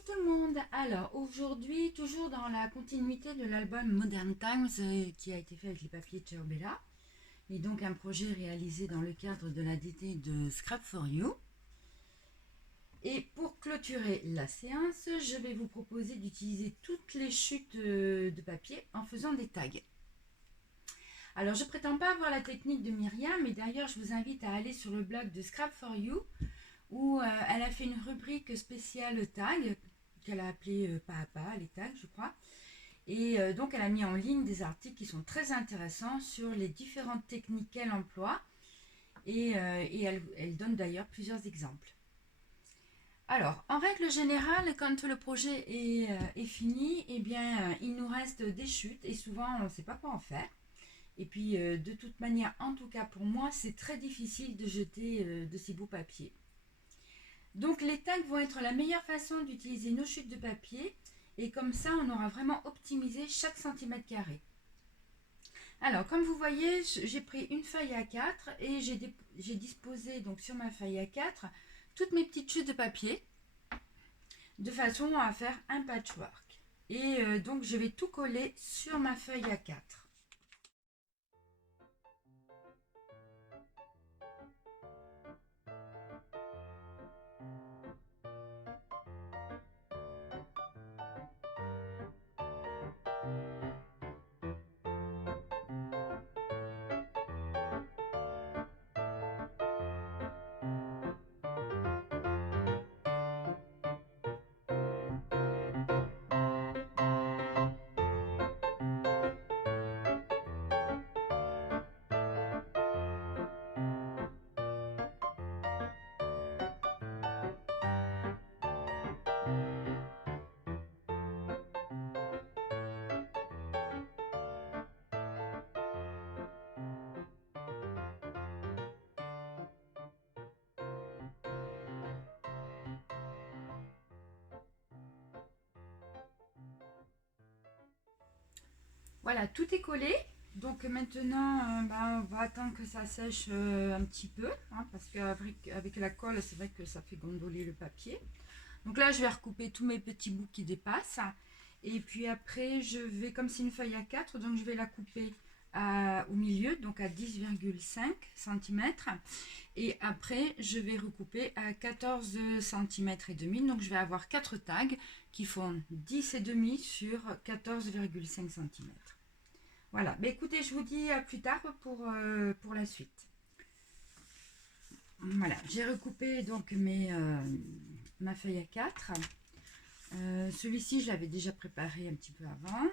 Bonjour tout le monde. Alors aujourd'hui, toujours dans la continuité de l'album Modern Times qui a été fait avec les papiers de Cherubella, et donc un projet réalisé dans le cadre de la DT de Scrap for You. Et pour clôturer la séance, je vais vous proposer d'utiliser toutes les chutes de papier en faisant des tags. Alors je prétends pas avoir la technique de Myriam, mais d'ailleurs je vous invite à aller sur le blog de Scrap for You où elle a fait une rubrique spéciale tag qu'elle a appelée pas à pas, les tags je crois. Et donc elle a mis en ligne des articles qui sont très intéressants sur les différentes techniques qu'elle emploie et elle donne d'ailleurs plusieurs exemples. Alors, en règle générale, quand le projet est fini, eh bien, il nous reste des chutes et souvent on ne sait pas quoi en faire. Et puis, de toute manière, en tout cas pour moi, c'est très difficile de jeter de ces beaux papiers. Donc les tags vont être la meilleure façon d'utiliser nos chutes de papier et comme ça on aura vraiment optimisé chaque centimètre carré. Alors comme vous voyez, j'ai pris une feuille A4 et j'ai disposé donc sur ma feuille A4 toutes mes petites chutes de papier de façon à faire un patchwork. Et donc je vais tout coller sur ma feuille A4. Voilà, tout est collé. Donc maintenant, on va attendre que ça sèche un petit peu, hein, parce qu'avec la colle, c'est vrai que ça fait gondoler le papier. Donc là, je vais recouper tous mes petits bouts qui dépassent. Et puis après, je vais, comme c'est une feuille à 4, donc je vais la couper au milieu, donc à 10,5 cm. Et après, je vais recouper à 14 cm et demi. Donc je vais avoir 4 tags qui font 10,5 sur 14,5 cm. Voilà, mais écoutez, je vous dis à plus tard pour la suite. Voilà, j'ai recoupé donc ma feuille à 4. Celui-ci, je l'avais déjà préparé un petit peu avant.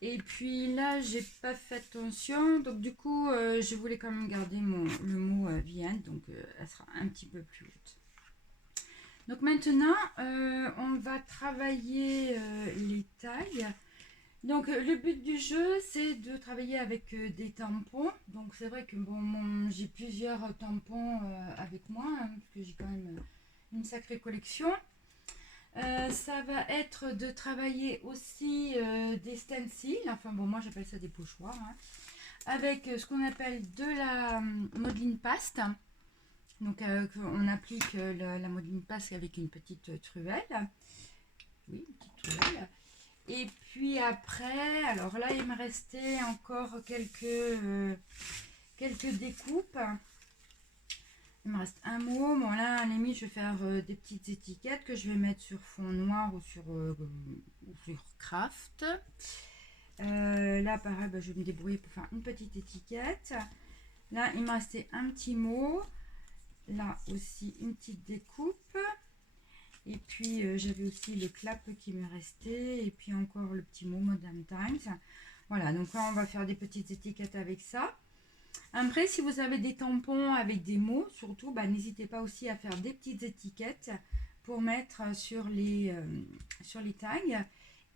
Et puis là, j'ai pas fait attention. Donc du coup, je voulais quand même garder le mot Vienne. Donc elle sera un petit peu plus haute. Donc maintenant, on va travailler les tailles. Donc le but du jeu, c'est de travailler avec des tampons. Donc c'est vrai que j'ai plusieurs tampons avec moi, hein, parce que j'ai quand même une sacrée collection. Ça va être de travailler aussi des stencils, enfin bon, moi j'appelle ça des pochoirs, hein, avec ce qu'on appelle de la modeline paste. Donc on applique la modeline paste avec une petite truelle. Oui, une petite truelle. Et puis après, alors là il me restait encore quelques découpes. Il me reste un mot. Bon là, à la limite, je vais faire des petites étiquettes que je vais mettre sur fond noir ou sur craft. Là, pareil, je vais me débrouiller pour faire une petite étiquette. Là, il me restait un petit mot. Là aussi, une petite découpe. Et puis, j'avais aussi le clap qui me restait. Et puis encore le petit mot Modern Times. Voilà, donc là, on va faire des petites étiquettes avec ça. Après, si vous avez des tampons avec des mots, surtout, n'hésitez pas aussi à faire des petites étiquettes pour mettre sur les tags.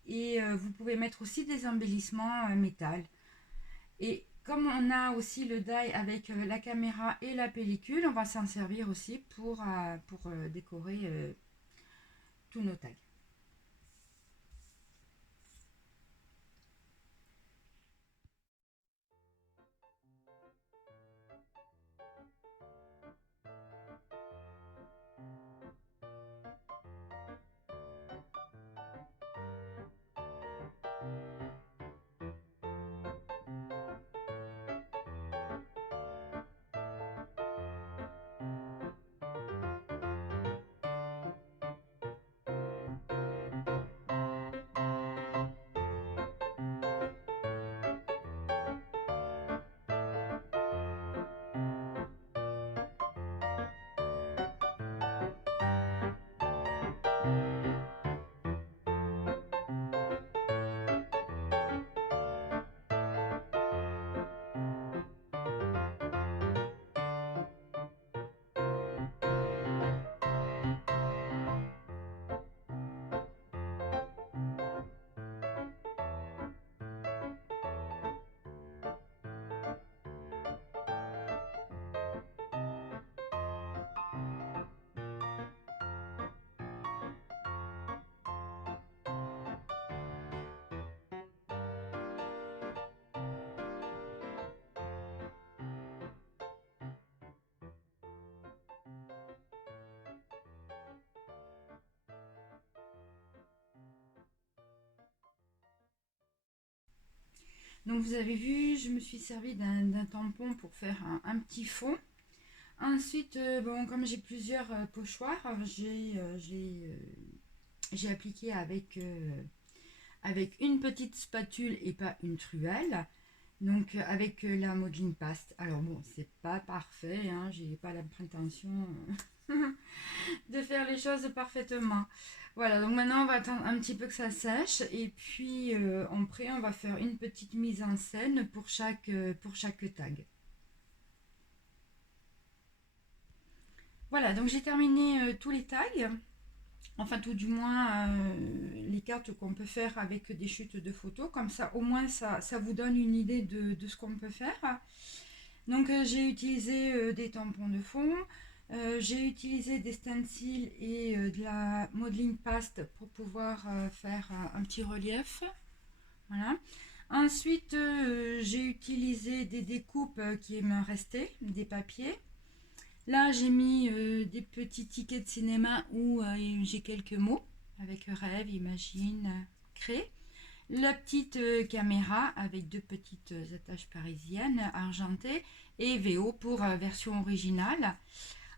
Et vous pouvez mettre aussi des embellissements métal. Et comme on a aussi le die avec la caméra et la pellicule, on va s'en servir aussi pour décorer tous nos tags. Donc vous avez vu, je me suis servi d'un tampon pour faire un petit fond. Ensuite, bon, comme j'ai plusieurs pochoirs, j'ai appliqué avec une petite spatule et pas une truelle. Donc avec la modeling paste. Alors bon, c'est pas parfait, hein, j'ai pas la prétention de faire les choses parfaitement. Voilà, donc maintenant on va attendre un petit peu que ça sèche et puis après on va faire une petite mise en scène pour chaque tag. Voilà, donc j'ai terminé tous les tags, enfin tout du moins les cartes qu'on peut faire avec des chutes de photos, comme ça au moins ça vous donne une idée de ce qu'on peut faire. Donc j'ai utilisé des tampons de fond, j'ai utilisé des stencils et de la modeling paste pour pouvoir faire un petit relief. Voilà. Ensuite, j'ai utilisé des découpes qui me restaient, des papiers. Là, j'ai mis des petits tickets de cinéma où j'ai quelques mots avec rêve, imagine, crée. La petite caméra avec deux petites attaches parisiennes argentées et VO pour version originale.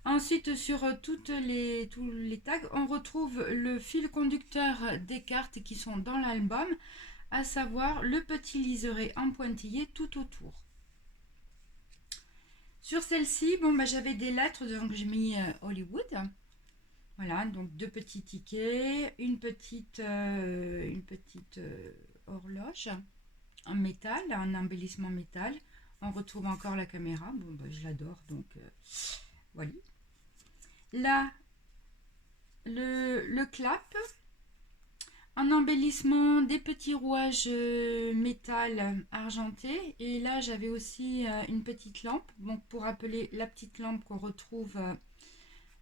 Ensuite, sur tous les tags, on retrouve le fil conducteur des cartes qui sont dans l'album, à savoir le petit liseré en pointillé tout autour. Sur celle-ci, bon, bah, j'avais des lettres, donc j'ai mis Hollywood. Voilà, donc deux petits tickets, une petite horloge en métal, un embellissement métal. On retrouve encore la caméra, bon, bah, je l'adore, donc voilà. Là, le clap, un embellissement, des petits rouages métal argenté. Et là, j'avais aussi une petite lampe, donc pour rappeler la petite lampe qu'on retrouve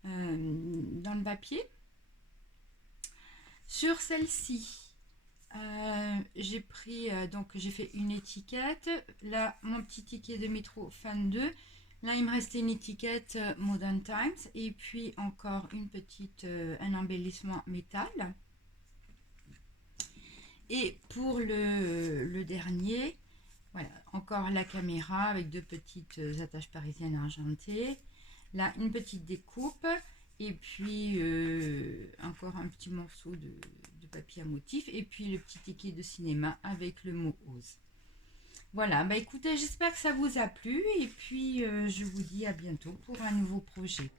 dans le papier. Sur celle-ci, j'ai pris, donc j'ai fait une étiquette. Là, mon petit ticket de métro fan 2. Là, il me restait une étiquette Modern Times et puis encore un embellissement métal. Et pour le dernier, voilà, encore la caméra avec deux petites attaches parisiennes argentées. Là, une petite découpe et puis encore un petit morceau de papier à motif et puis le petit ticket de cinéma avec le mot Ose. Voilà, bah écoutez, j'espère que ça vous a plu et puis je vous dis à bientôt pour un nouveau projet.